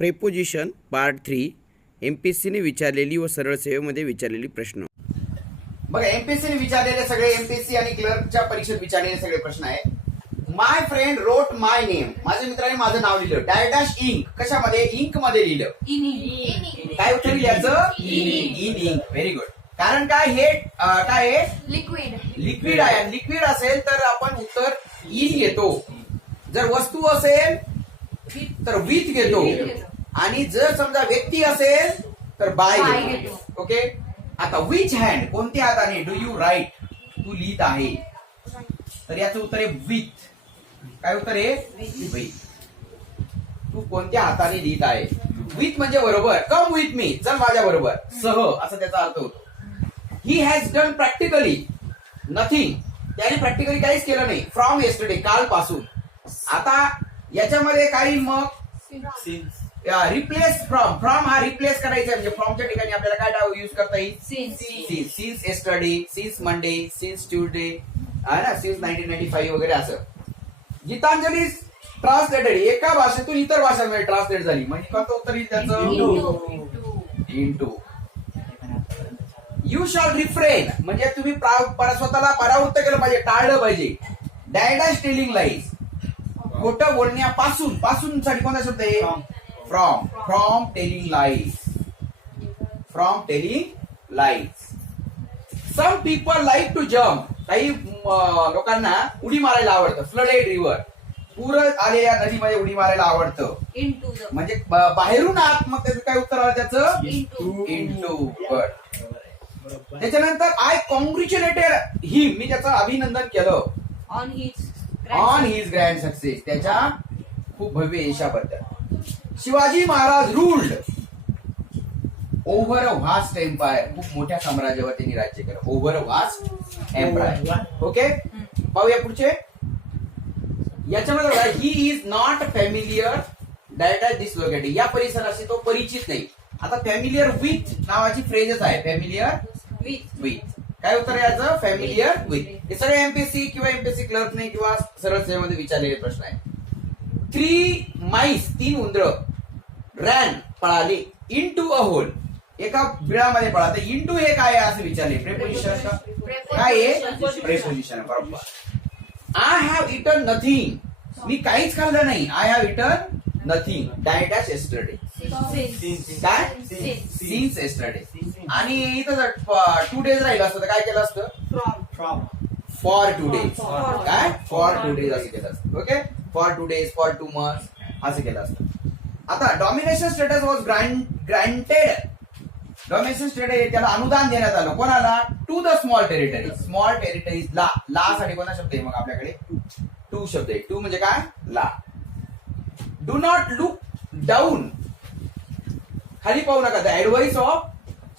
Preposition part three M P S सीने विचारलेली व सरळ सेवेमध्ये विचारलेली प्रश्न. बघा एमपीएससी विचारलेले सगळे एमपीएससी आणि क्लर्कच्या परीक्षेत विचारलेले सगळे प्रश्न आहेत. माय फ्रेंड रोट माय नेम माझ्या मित्राने माझं नाव लिहिलं. डायडॅश इंक कशामध्ये? इंकमध्ये लिहिलं. काय उत्तर लिहायचं? इन इंक व्हेरी गुड कारण काय? हे काय आहे? लिक्विड लिक्विड आहे. लिक्विड असेल तर आपण उत्तर इन घेतो जर वस्तू असेल तर विथ घेतो. आणि जर समजा व्यक्ती असेल तर बाय घेतो. ओके? आता विच हँड कोणत्या हाताने? डू यू राईट तू लिहित आहे. तर याचं उत्तर आहे विथ काय उत्तर आहे? विथ तू कोणत्या हाताने लिहित आहे? विथ म्हणजे बरोबर. कम विथ मी चल माझ्या बरोबर. सह असा त्याचा अर्थ होतो. He has done practically nothing त्याने प्रॅक्टिकली काहीच केलं नाही. फ्रॉम येस्टरडे काल पासून आता याच्यामध्ये काही मग रिप्लेस फ्रॉम फ्रॉम हा रिप्लेस करायचा म्हणजे फ्रॉमच्या ठिकाणी आपल्याला काय डाव यूज करता येईल? Since. Since yesterday since Monday since Tuesday आहे ना? सिन्स नाईन्टीन नाईन्टी फाईव्ह वगैरे असं. गीतांजली ट्रान्सलेटेड एका भाषेतून इतर भाषांमध्ये ट्रान्सलेट झाली. म्हणजे उत्तर येईल त्याचं? इंटू यू शॉल रिफ्रेन म्हणजे तुम्ही स्वतःला परावृत्त केलं पाहिजे. टाळलं पाहिजे. डायडॅश टेलिंग लाईज खोटं बोलण्यापासून पासून साठी कोणता शब्द आहे? From from telling lies from telling lies some people like to jump काही लोकांना उडी मारायला आवडतं. फ्लडेड रिव्हर पूर आलेल्या नदीमध्ये उडी मारायला आवडतं. म्हणजे बाहेरून आत मग त्याचं काय उत्तर आलं त्याचं? इंटू त्याच्यानंतर आय कॉंग्रॅच्युलेटेड हिम मी त्याचं अभिनंदन केलं. On his on his grand success त्याच्या खूप भव्य यशाबद्दल. Shivaji Maharaj ruled over a vast empire खूप मोठ्या साम्राज्यावर त्यांनी राज्य केलं. Over a vast empire okay पाहूया पुढचे. याच्यामध्ये he is not familiar diet at this locating या परिसराशी तो परिचित नाही. आता फॅमिलियर विथ नावाची फ्रेजच आहे फॅमिलियर विथ विथ काय उत्तर आहे याचं फॅमिलियर विथ हे सगळे एमपीएससी किंवा एमपीएससी क्लर्कने किंवा सरळ सेवेमध्ये विचारलेले प्रश्न आहे थ्री माईस तीन उंदर रॅन पळाले इन टू अ होल एका बिळामध्ये पळाले. इन टू हे काय आहे असं विचारले. प्रेपोजिशन का? काय आहे? प्रेपोजिशन बरोबर. आय हॅव इटन नथिंग मी काहीच खाल्लं नाही. I have eaten nothing diet yesterday काय सिन्स एस्टरडे आणि इथं जर टू डेज राहिलं असतं तर काय केलं असतं? फ्रॉम फॉर टू डेज काय? फॉर टू डेज असं केलं असतं. Okay for two days for two month असं केलं असतं. आता domination status was granted domination status त्याला अनुदान देण्यात आलं. कोणाला? To the small territory small territories ला. ला साठी कोणता शब्द आहे मग आपल्याकडे? टू शब्द आहे. टू म्हणजे काय? ला. डू नॉट लुक डाऊन खाली पाहू नका. The advice of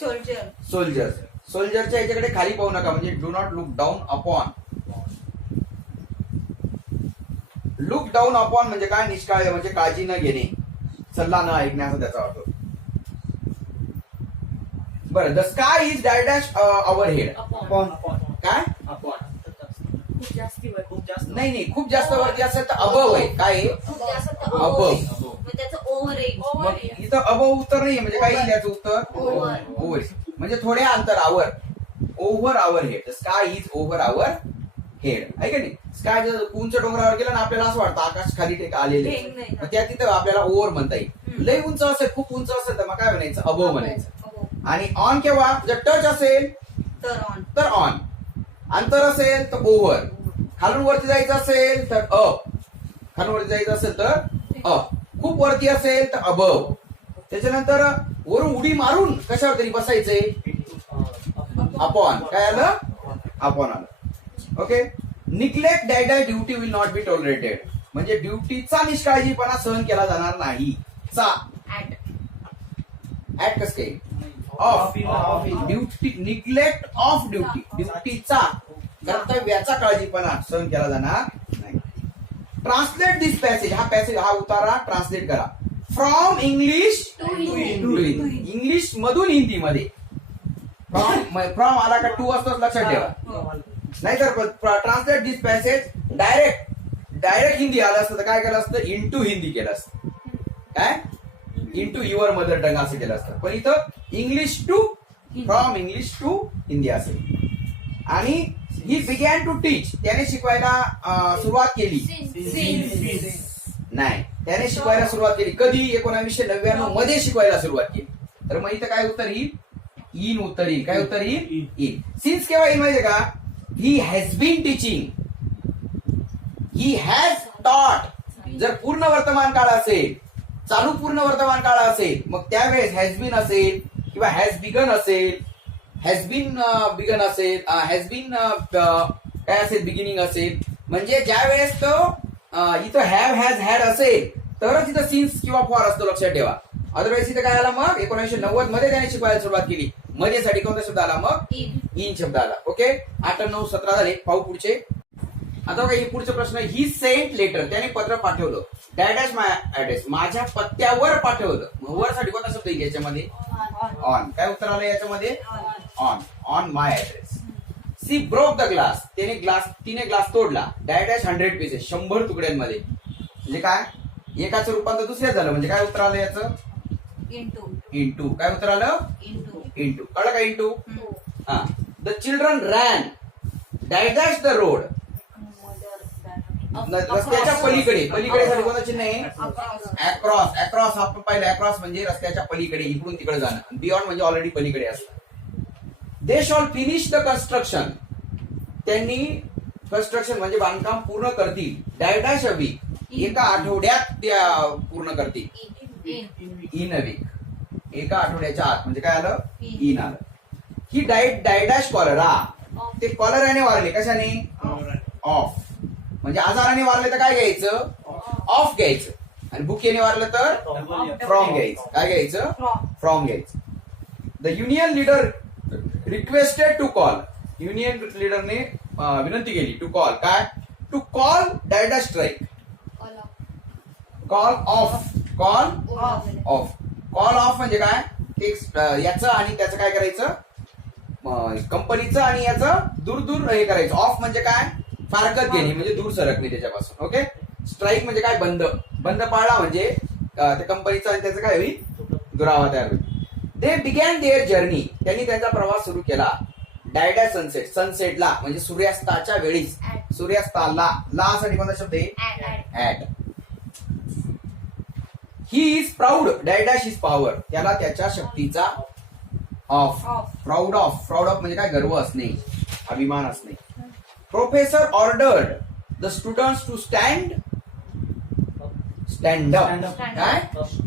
soldier soldier सोल्जरच्या याच्याकडे खाली पाहू नका म्हणजे do not look down upon look down upon म्हणजे काय? निष्काळजी म्हणजे काळजी न घेणे. सल्ला न ऐकणे असा त्याचा अर्थ. बरं the sky is dash our head काय? खूप जास्ती. नाही नाही खूप जास्त वरती असेल तर अबव आहे. काय आहे? ओव्हर मग इथं उत्तर नाही म्हणजे काय येईल याचं उत्तर? Over. ओव्हर म्हणजे थोड्या अंतरावर over our head sky is over our head आहे का नाही? स्काय जर उंच डोंगरावर गेलं ना आपल्याला असं वाटतं आकाश खाली टेक आलेले नाही. त्या तिथं आपल्याला ओव्हर म्हणता येईल. हम्म. लय उंच असेल खूप उंच असेल तर मग काय म्हणायचं? अबव म्हणायचं. आणि ऑन केव्हा? जर टच असेल तर ऑन तर ऑन अंतर असेल तर ओव्हर खालून वरती जायचं असेल तर अप खालून वरती जायचं असेल तर अप खूप वरती असेल तर अबव त्याच्यानंतर वरून उडी मारून कशावर तरी बसायचंय? अपॉन काय आलं? अपॉन आलं. Okay neglect die die duty will not be tolerated म्हणजे ड्युटीचा निष्काळजीपणा सहन केला जाणार नाही. चा. ऍट ऍट कस काय? Of duty neglect of duty ड्युटीचा कर्तव्याचा काळजीपणा सहन केला जाणार नाही ट्रान्सलेट दिस पॅसेज हा पॅसेज हा उतारा ट्रान्सलेट करा. From English. To Hindi English मधून हिंदीमध्ये. फ्रॉम फ्रॉम आला का टू असतोच लक्षात ठेवा. नाहीतर translate this passage direct direct Hindi आलं असतं तर काय केलं असतं? इन टू हिंदी केलं असतं. काय? Into your mother tongue असं केलं असतं. पण इथं English to from English to Hindi असेल आणि ही बिगॅन टू टीच त्याने शिकवायला सुरुवात केली. नाही. त्याने शिकवायला सुरुवात केली. कधी? एकोणावीसशे नव्याण्णवमध्ये शिकवायला सुरुवात केली. तर मग इथं काय उत्तर येईल? इन उत्तर येईल. काय उत्तर येईल? इन सिन्स केव्हा येईल माहितीये का? He has been teaching he has taught जर पूर्ण वर्तमान काळ असेल चालू पूर्ण वर्तमान काळ असेल मग त्यावेळेस हॅज बीन असेल किंवा हॅज बिगन असेल हॅज बीन बिगन असेल हॅज बीन काय असेल बिगिनिंग असेल. म्हणजे ज्या वेळेस तो इथं हॅव हॅज हॅड असेल तरच इथं सिन्स किंवा फॉर असतो लक्षात ठेवा. अदरवाईज इथं काय आला मग? एकोणीसशे नव्वदमध्ये त्याने शिकवायला सुरुवात केली. मध्ये साठी कोणता शब्द आला मग? इन शब्द आला. ओके आठ नऊ सतरा झाले. पाहू पुढचे. आता बघा हे पुढचे प्रश्न ही सेंट लेटर त्याने पत्र पाठवलं. डॅडॅश माय ऍड्रेस माझ्या पत्त्यावर पाठवलं. वर साठी कोणता शब्द येईल याच्यामध्ये? ऑन काय उत्तर आलं याच्यामध्ये? On on my address she broke the glass त्याने ग्लास तिने ग्लास तोडला. डॅडॅश हंड्रेड पीसेस शंभर तुकड्यांमध्ये. म्हणजे काय? एकाचं रूपांतर दुसऱ्या झालं. म्हणजे काय उत्तर आलं याचं? इंटू इंटू काय उत्तर आलं? इंटू इंटू कळलं का इंटू हा. The children ran dash the road रस्त्याच्या पलीकडे. पलीकडे साठी कोणतं चिन्ह आहे? अक्रॉस अक्रॉस आपण पाहिलं अक्रॉस म्हणजे रस्त्याच्या पलीकडे इकडून तिकडे जाणं. बियॉन्ड म्हणजे ऑलरेडी पलीकडे असतं they shall finish the construction त्यांनी कन्स्ट्रक्शन म्हणजे बांधकाम पूर्ण करतील. डायडॅश अ वीक एका आठवड्यात त्या पूर्ण करतील. इन अ वीक एका आठवड्याच्या आत. म्हणजे काय आलं? इन आलं. ही डायट डायडॅश कॉलरा ते कॉलराने वारले. कशाने? ऑफ म्हणजे आजाराने वारले तर काय घ्यायचं? ऑफ घ्यायचं. आणि बुकेने वारलं तर? फ्रॉम घ्यायचं. काय घ्यायचं? फ्रॉम घ्यायचं. The union leader requested to call union लीडरने विनंती केली टू कॉल काय? To call dash strike call off call off call off म्हणजे काय? याचं आणि त्याचं काय करायचं? कंपनीचं आणि याचं दूर दूर हे करायचं. ऑफ म्हणजे काय? फारकत घेणे म्हणजे दूर सरकणे त्याच्यापासून. ओके स्ट्राईक म्हणजे काय? बंद. बंद पाळला म्हणजे त्या कंपनीचं आणि त्याचं काय होईल? दुरावा तयार होईल. दे बिगॅन देअर जर्नी त्यांनी त्यांचा प्रवास सुरू केला. डायडा सनसेट सनसेटला म्हणजे सूर्यास्ताच्या वेळीच. सूर्यास्ताला ला साठी कोणता शब्द आहे? At he is proud dash is power त्याला त्याच्या शक्तीचा of Of. Proud of proud of म्हणजे काय? गर्व असणे. अभिमान असणे. Professor ordered the student to stand stand up Stand up. काय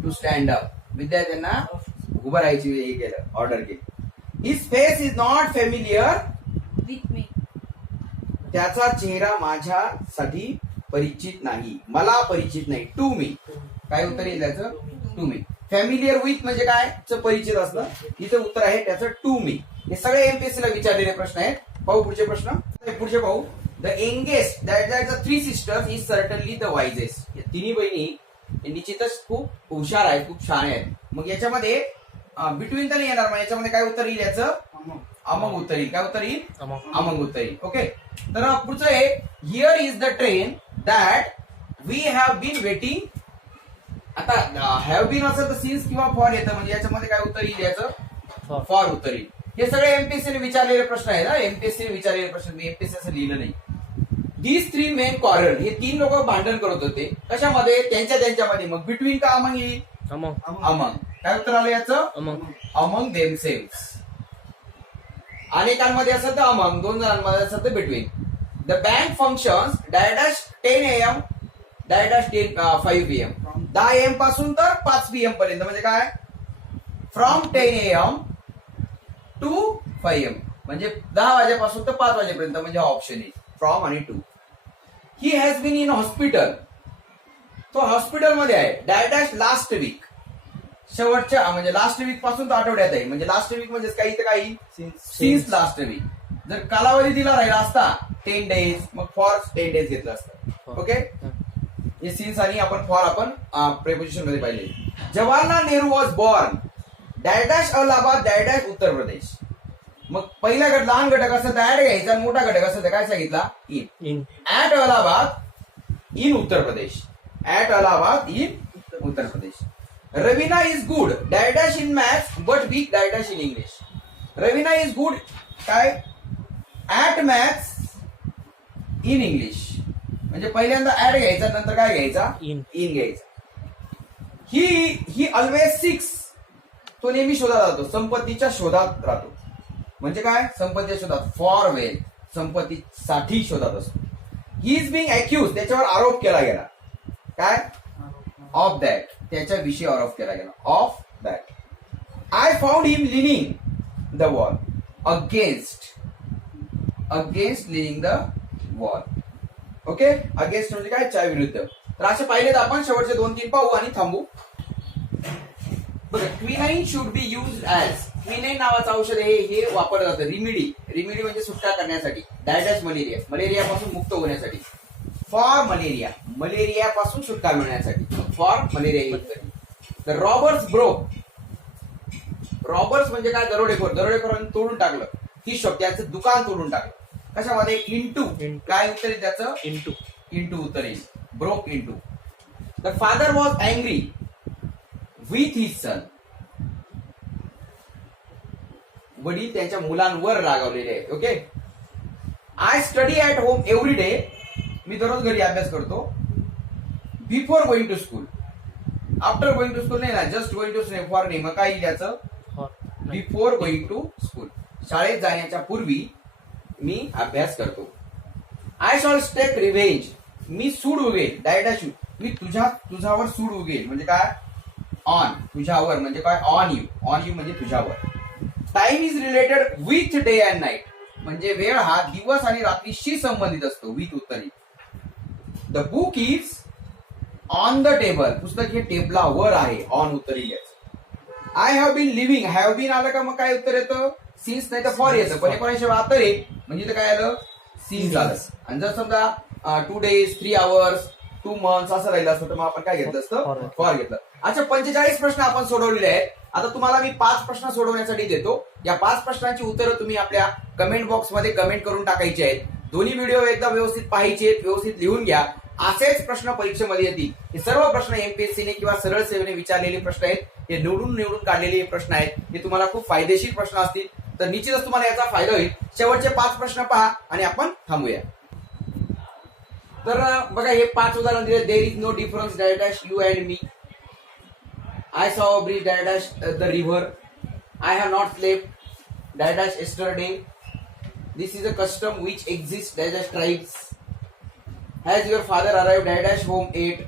टू स्टँड अप विद्यार्थ्यांना उभं राहायची हे केलं ऑर्डर केली. His face is not familiar with me त्याचा चेहरा माझ्यासाठी परिचित नाही. मला परिचित नाही. टू मी काय उत्तर येईल त्याचं? टू मी फॅमिलियर विथ म्हणजे काय? परिचित असलं इथं उत्तर आहे त्याचं टू मी हे सगळे एमपीएससी ला विचारलेले प्रश्न आहेत. पाहू पुढचे प्रश्न. पुढचे पाहू. The youngest that that the three sisters is certainly the wisest या तिन्ही बहिणी निश्चितच खूप हुशार आहेत खूप छान आहेत. मग याच्यामध्ये बिटवीन तर नाही येणार मग याच्यामध्ये काय उत्तर येईल याचं? अमंग उत्तर येईल. काय उत्तर येईल? अमंग. उत्तर येईल. ओके तर पुढचं आहे here is the train that we have been waiting आता हॅव बीन असेल तर सिन्स किंवा फॉर येतं म्हणजे याच्यामध्ये काय उत्तर येईल याचं? फॉर उत्तर येईल. हे सगळे एमपीएससी ने विचारलेले प्रश्न आहेत ना एमपीएससी ने विचारलेले प्रश्न मी एमपीएससी असं लिहिलं नाही. दीज थ्री मेन कॉरल हे तीन लोक भांडण करत होते. कशामध्ये? त्यांच्या त्यांच्यामध्ये. मग बिटवीन का अमंग येईल? अमंग. काय उत्तर आलं याचं? अमंग. देमसेल्स अनेकांमध्ये असेल तर अमंग. दोन जणांमध्ये असेल तर between the bank function dash ten M dash ten five P M दहा एमपासून तर पाच पी एम पर्यंत. म्हणजे काय? From ten M to five M म्हणजे दहा वाजेपासून तर पाच वाजेपर्यंत म्हणजे ऑप्शन आहे. फ्रॉम आणि to he has been in hospital तो हॉस्पिटलमध्ये आहे. डायडॅश लास्ट वीक शेवटच्या म्हणजे लास्ट वीकपासून तो आठवड्यात आहे. म्हणजे लास्ट वीक म्हणजे काही तर काही. सिन्स लास्ट वीक जर कालावधी दिला राहिला असता टेन डेज मग फॉर टेन डेज घेतलं असतं. ओके हे. सिन्स आणि आपण फॉर आपण प्रेपोजिशनमध्ये पाहिले. Jawaharlal Nehru was born dash Allahabad dash Uttar Pradesh मग पहिला गट लहान घटक असं ऍड घ्यायचा आणि मोठा घटक असं काय सांगितला? In at Allahabad in Uttar Pradesh at Allahabad in Uttar Pradesh Raveena is good dash in maths but weak dash in English Raveena is good काय? ऍट मॅथ्स इन इंग्लिश म्हणजे पहिल्यांदा ऍड घ्यायचा नंतर काय घ्यायचा? In. इन घ्यायचा. ही ही ऑलवेज सिक्स तो नेहमी शोधात राहतो संपत्तीच्या शोधात राहतो. म्हणजे काय? संपत्तीच्या शोधात. फॉर वेल संपत्तीसाठी शोधात असतो. ही इज बिंग अक्यूज त्याच्यावर आरोप केला गेला. काय? ऑफ दॅट त्याच्याविषयी ऑफ केला गेला. Of that I found him leaning the wall against against leaning the wall okay against म्हणजे काय? च्या विरुद्ध. तर असे पाहिले तर आपण शेवटचे दोन तीन पाहू आणि थांबू. बघा quinine should be use as quinine नावाचं औषध हे हे वापरलं जातं. रिमिडी रिमिडी म्हणजे सुटका करण्यासाठी. डायडॅश मलेरिया मलेरियापासून मुक्त होण्यासाठी. फॉर मलेरिया मलेरिया पासून सुटका मिळण्यासाठी. फॉर मलेरिया तर रॉबर्स ब्रो रॉबर्स म्हणजे काय? दरोडेखोर. दरोडेखोरांनी तोडून टाकलं. ही शॉप त्याचं दुकान तोडून टाकलं. कशामध्ये? इंटू. काय उत्तर आहे त्याचं? इंटू. इंटू उत्तर येईल broke into. The father was angry with his son. वडील त्यांच्या मुलांवर रागावलेले आहेत. Okay? I study at home every day मी दररोज घरी अभ्यास करतो. Before going to school. After going to school नाही ना जस्ट गोइंग टू फॉर नाही मग काय याचं? Before going to school. शाळेत जाण्याच्या पूर्वी मी अभ्यास करतो. आय शॉल टेक रिव्हेंज मी सूड उगेल डायडॅश मी तुझ्या तुझ्यावर सूड उगेल. म्हणजे काय? ऑन तुझ्यावर. म्हणजे काय? ऑन यू ऑन यू म्हणजे तुझ्यावर. Time is related with day and night म्हणजे वेळ हा दिवस आणि रात्रीशी संबंधित असतो विथ उत्तरी. The book is on the table पुस्तक हे टेबलावर आहे. ऑन उत्तरी I have been living have been आलं का मग काय उत्तर येतं? सिन्स नाही तर फॉर येतं. पण एकोणीसशे बहात्तर आहे. म्हणजे इथं काय आलं? सिन्स आलं. आणि जर समजा two days three hours two months असं राहिलं असतं तर मग आपण काय घेतलं असतं. फॉर घेतलं. अच्छा पंचेचाळीस प्रश्न आपण सोडवलेले आहेत. आता तुम्हाला मी पाच प्रश्न सोडवण्यासाठी देतो. या पाच प्रश्नांची उत्तरं तुम्ही आपल्या कमेंट बॉक्समध्ये कमेंट करून टाकायची आहेत. दोन्ही व्हिडिओ एकदा व्यवस्थित पाहायचे आहेत. व्यवस्थित लिहून घ्या. असेच प्रश्न परीक्षेमध्ये येतील. हे सर्व प्रश्न एमपीएससीने किंवा सरळ सेवेने विचारलेले प्रश्न आहेत. हे निवडून निवडून काढलेले प्रश्न आहेत. हे तुम्हाला खूप फायदेशीर प्रश्न असतील. तर निश्चितच तुम्हाला याचा फायदा होईल. शेवटचे पाच प्रश्न पहा आणि आपण थांबूया. तर बघा हे पाच उदाहरण दिले. There is no difference dash you and me I saw bridge dash the river I have not slept dash yesterday this is a custom which exist dash tribes has your father arrive dash home at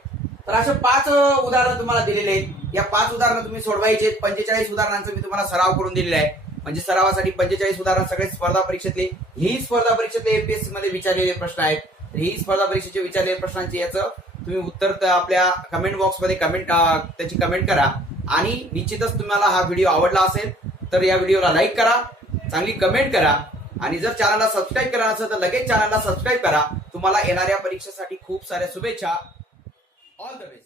तर असे पाच उदाहरणं तुम्हाला दिलेले आहेत. या पाच उदाहरणं तुम्ही सोडवायचे आहेत. पंचेचाळीस उदाहरणांचा मी तुम्हाला सराव करून दिलेला आहे. म्हणजे सरावासाठी पंचेचाळीस उदाहरण सगळे स्पर्धा परीक्षेतले. ही स्पर्धा परीक्षेतले एमपीएससी मध्ये विचारलेले प्रश्न आहेत. तर ही स्पर्धा परीक्षेचे विचारलेले प्रश्नांचे याचं तुम्ही उत्तर आपल्या कमेंट बॉक्समध्ये कमेंट त्याची कमेंट करा. आणि निश्चितच तुम्हाला हा व्हिडिओ आवडला असेल तर या व्हिडिओला लाईक करा. चांगली कमेंट करा. आणि जर चॅनलला सबस्क्राईब करा असेल तर लगेच चॅनलला सबस्क्राईब करा. तुम्हाला येणाऱ्या परीक्षेसाठी खूप साऱ्या शुभेच्छा. All the best